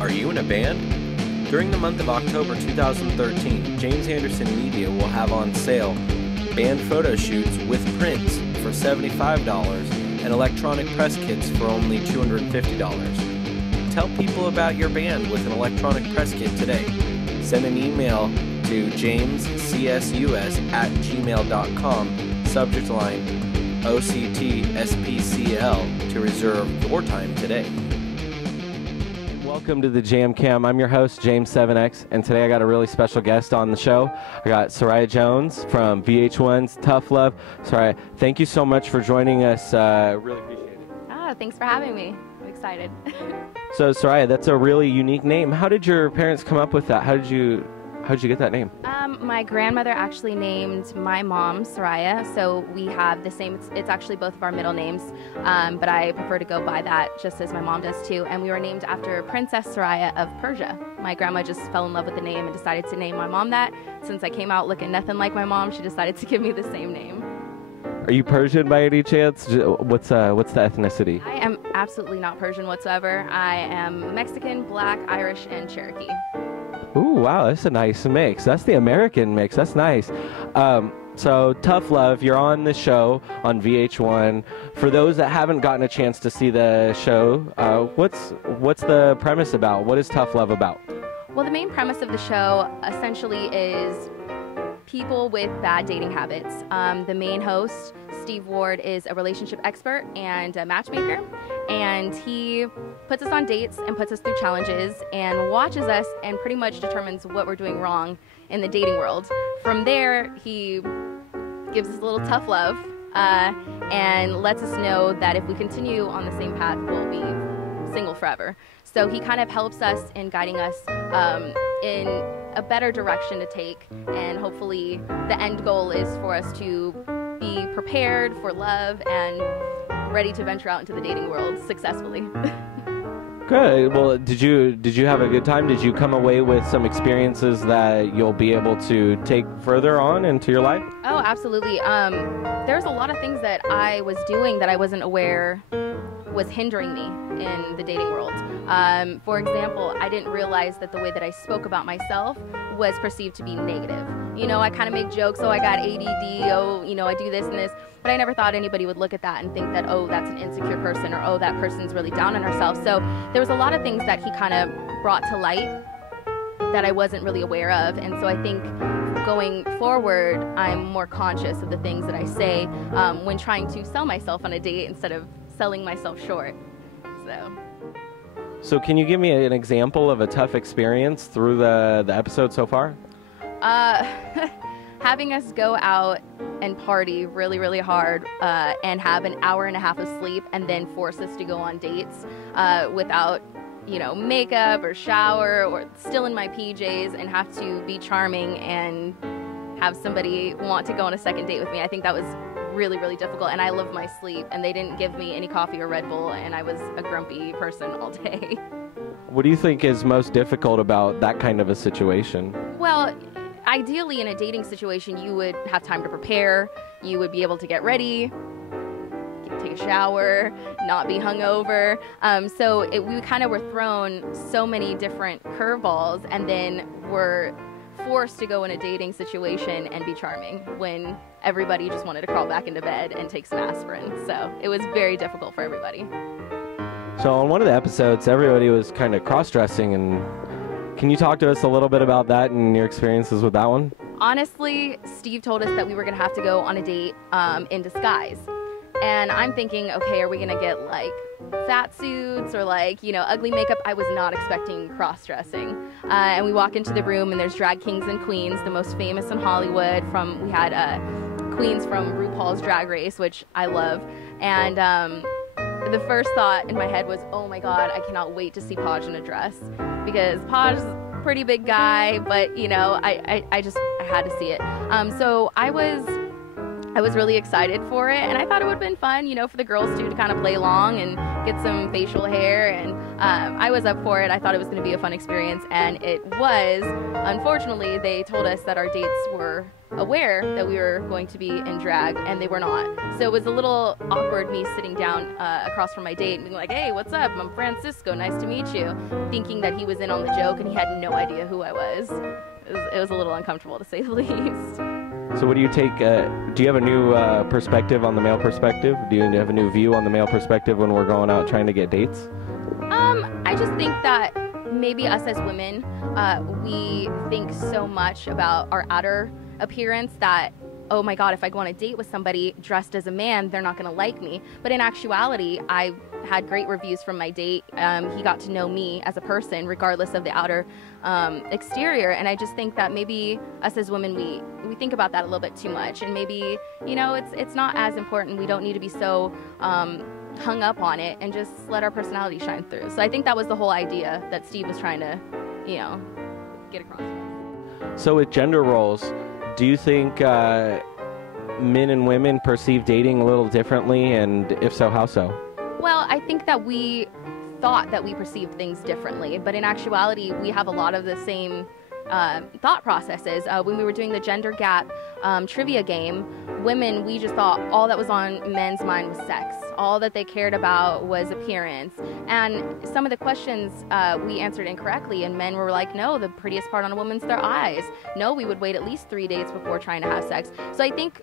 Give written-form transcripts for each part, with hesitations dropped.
Are you in a band? During the month of October 2013, James Anderson Media will have on sale band photo shoots with prints for $75 and electronic press kits for only $250. Tell people about your band with an electronic press kit today. Send an email to jamescsus@gmail.com, subject line OCTSPCL, to reserve your time today. Welcome to the Jam Cam. I'm your host, James 7X, and today I got a really special guest on the show. I got Sariya Jones from VH1's Tough Love. Sariya, thank you so much for joining us. Really appreciate it. Thanks for having me. I'm excited. So Sariya, that's a really unique name. How did your parents come up with that? How did you get that name? My grandmother actually named my mom Sariya, so we have the same, it's actually both of our middle names, but I prefer to go by that just as my mom does too, and we were named after Princess Sariya of Persia. My grandma just fell in love with the name and decided to name my mom that. Since I came out looking nothing like my mom, she decided to give me the same name. Are you Persian by any chance? What's the ethnicity? I am absolutely not Persian whatsoever. I am Mexican, Black, Irish, and Cherokee. Ooh, wow, that's a nice mix. That's the American mix. That's nice. So, Tough Love, you're on the show on VH1. For those that haven't gotten a chance to see the show, what's the premise about? What is Tough Love about? Well, the main premise of the show essentially is people with bad dating habits. The main host, Steve Ward, is a relationship expert and a matchmaker, and he puts us on dates and puts us through challenges and watches us and pretty much determines what we're doing wrong in the dating world. From there, he gives us a little tough love and lets us know that if we continue on the same path, we'll be single forever. So he kind of helps us in guiding us in a better direction to take, and hopefully the end goal is for us to be prepared for love and ready to venture out into the dating world successfully. Good. Well, did you have a good time? Did you come away with some experiences that you'll be able to take further on into your life? Oh, absolutely. There's a lot of things that I was doing that I wasn't aware was hindering me in the dating world. For example, I didn't realize that the way that I spoke about myself was perceived to be negative. You know, I kind of make jokes, oh, I got ADD, oh, you know, I do this and this, but I never thought anybody would look at that and think that, oh, that's an insecure person, or oh, that person's really down on herself. So there was a lot of things that he kind of brought to light that I wasn't really aware of, and so I think going forward, I'm more conscious of the things that I say when trying to sell myself on a date instead of selling myself short. So can you give me an example of a tough experience through the episode so far? Having us go out and party really, really hard and have an hour and a half of sleep and then force us to go on dates without, you know, makeup or shower or still in my PJs, and have to be charming and have somebody want to go on a second date with me. I think that was really, really difficult, and I love my sleep, and they didn't give me any coffee or Red Bull, and I was a grumpy person all day. What do you think is most difficult about that kind of a situation? Well, ideally in a dating situation, you would have time to prepare, you would be able to get ready, take a shower, not be hungover. So we kind of were thrown so many different curveballs, and then we're forced to go in a dating situation and be charming when everybody just wanted to crawl back into bed and take some aspirin. So it was very difficult for everybody. So on one of the episodes, everybody was kind of cross-dressing, and can you talk to us a little bit about that and your experiences with that one? Honestly, Steve told us that we were going to have to go on a date in disguise. And I'm thinking, okay, are we going to get like fat suits or like, you know, ugly makeup? I was not expecting cross-dressing. And we walk into the room and there's drag kings and queens, the most famous in Hollywood. We had queens from RuPaul's Drag Race, which I love. And the first thought in my head was, oh my God, I cannot wait to see Podge in a dress, because Podge's a pretty big guy, but you know, I had to see it. So I was really excited for it, and I thought it would have been fun, you know, for the girls too, to kind of play along and get some facial hair, and I was up for it. I thought it was going to be a fun experience, and it was. Unfortunately, they told us that our dates were aware that we were going to be in drag, and they were not. So it was a little awkward me sitting down across from my date and being like, hey, what's up? I'm Francisco, nice to meet you, thinking that he was in on the joke, and he had no idea who I was. It was a little uncomfortable, to say the least. So what do you take, do you have a new perspective on the male perspective? Do you have a new view on the male perspective when we're going out trying to get dates? I just think that maybe us as women, we think so much about our outer appearance that, oh my God, if I go on a date with somebody dressed as a man, they're not going to like me. But in actuality, I had great reviews from my date. He got to know me as a person, regardless of the outer exterior. And I just think that maybe us as women, we think about that a little bit too much. And maybe, you know, it's not as important. We don't need to be so hung up on it, and just let our personality shine through. So I think that was the whole idea that Steve was trying to, you know, get across. So with gender roles, do you think men and women perceive dating a little differently, and if so, how so? Well, I think that we thought that we perceived things differently, but in actuality, we have a lot of the same thought processes. When we were doing the gender gap trivia game, women, we just thought all that was on men's mind was sex. All that they cared about was appearance. And some of the questions we answered incorrectly, and men were like, no, the prettiest part on a woman's their eyes. No, we would wait at least 3 dates before trying to have sex. So I think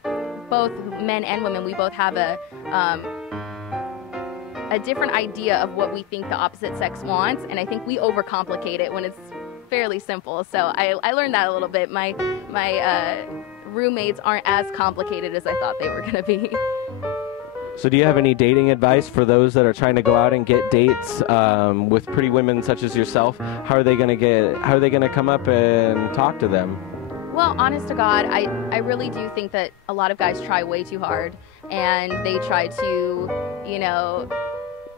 both men and women, we both have a different idea of what we think the opposite sex wants, and I think we overcomplicate it when it's fairly simple. So I learned that a little bit. My roommates aren't as complicated as I thought they were going to be. So do you have any dating advice for those that are trying to go out and get dates with pretty women such as yourself? How are they going to come up and talk to them? Well, honest to God, I really do think that a lot of guys try way too hard, and they try to,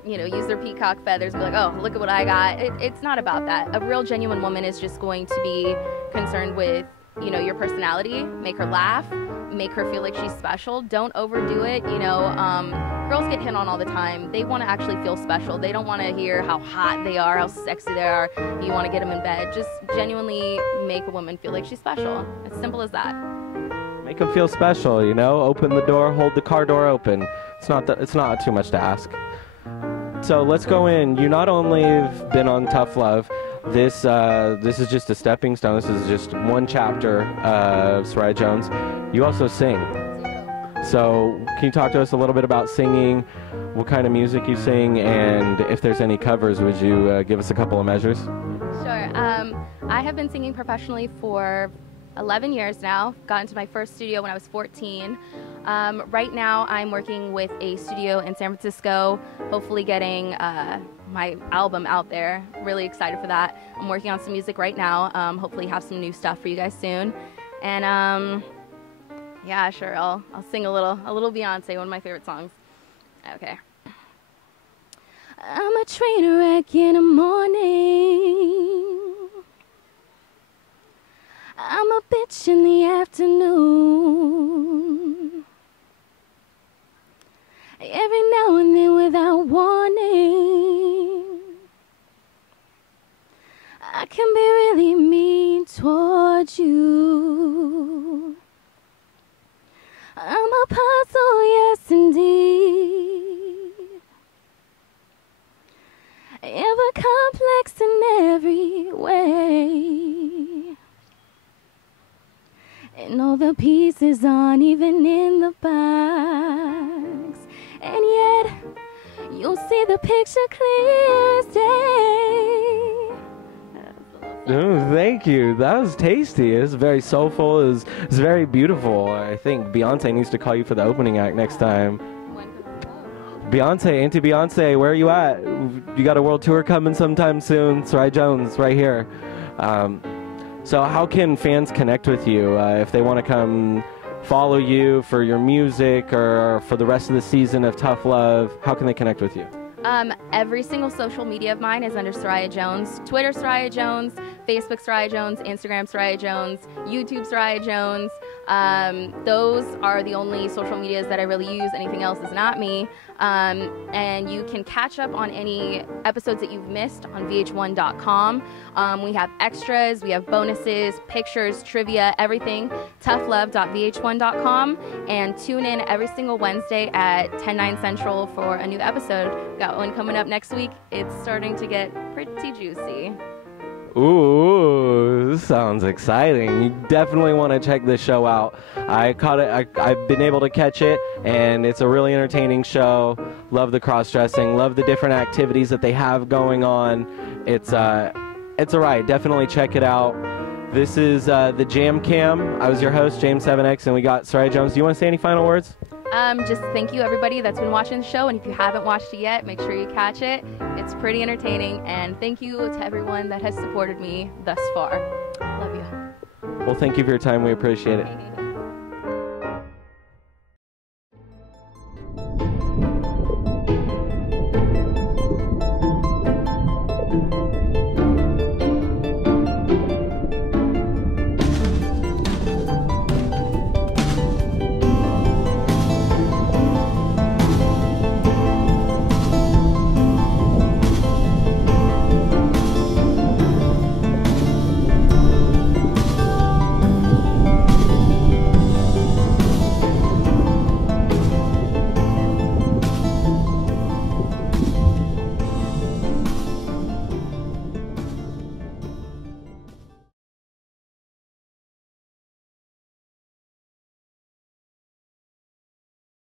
use their peacock feathers and be like, oh, look at what I got. It's not about that. A real genuine woman is just going to be concerned with, your personality, make her laugh, make her feel like she's special. Don't overdo it. Girls get hit on all the time. They want to actually feel special. They don't want to hear how hot they are, how sexy they are. You want to get them in bed. Just genuinely make a woman feel like she's special. As simple as that. Make them feel special, Open the door, hold the car door open. It's not too much to ask. So let's go in. You not only have been on Tough Love. This is just a stepping stone. This is just one chapter of Sariya Jones. You also sing. So can you talk to us a little bit about singing, what kind of music you sing, and if there's any covers, would you give us a couple of measures? Sure. I have been singing professionally for 11 years now. Got into my first studio when I was 14. Right now I'm working with a studio in San Francisco, hopefully getting my album out there. Really excited for that. I'm working on some music right now. Hopefully have some new stuff for you guys soon. And yeah, sure, I'll sing a little Beyonce, one of my favorite songs. Okay. I'm a train wreck in the morning. I'm a bitch in the afternoon. Every now and then without warning, I can be really mean towards you. I'm a puzzle, yes indeed. Ever complex in every way. And all the pieces aren't even in the box. And yet, you'll see the picture clear as day. Oh, thank you. That was tasty. It was very soulful. It was very beautiful. I think Beyonce needs to call you for the opening act next time. Beyonce, Auntie Beyonce, where are you at? You got a world tour coming sometime soon. Sariya Jones, right here. So how can fans connect with you if they want to come follow you for your music or for the rest of the season of Tough Love? How can they connect with you? Every single social media of mine is under Sariya Jones. Twitter, Sariya Jones. Facebook, Sariya Jones. Instagram, Sariya Jones. YouTube, Sariya Jones. Those are the only social medias that I really use. Anything else is not me. And you can catch up on any episodes that you've missed on VH1.com. We have extras, we have bonuses, pictures, trivia, everything. toughlove.vh1.com. And tune in every single Wednesday at 10/9 Central for a new episode. Got one coming up next week. It's starting to get pretty juicy. Ooh, this sounds exciting. You definitely want to check this show out. I caught it. I've been able to catch it, and it's a really entertaining show. Love the cross-dressing. Love the different activities that they have going on. It's a ride. Definitely check it out. This is the Jam Cam. I was your host, James 7X, and we got Sariya Jones. Do you want to say any final words? Just thank you, everybody that's been watching the show, and if you haven't watched it yet, make sure you catch it. It's pretty entertaining, and thank you to everyone that has supported me thus far. Love you. Well, thank you for your time. We appreciate it.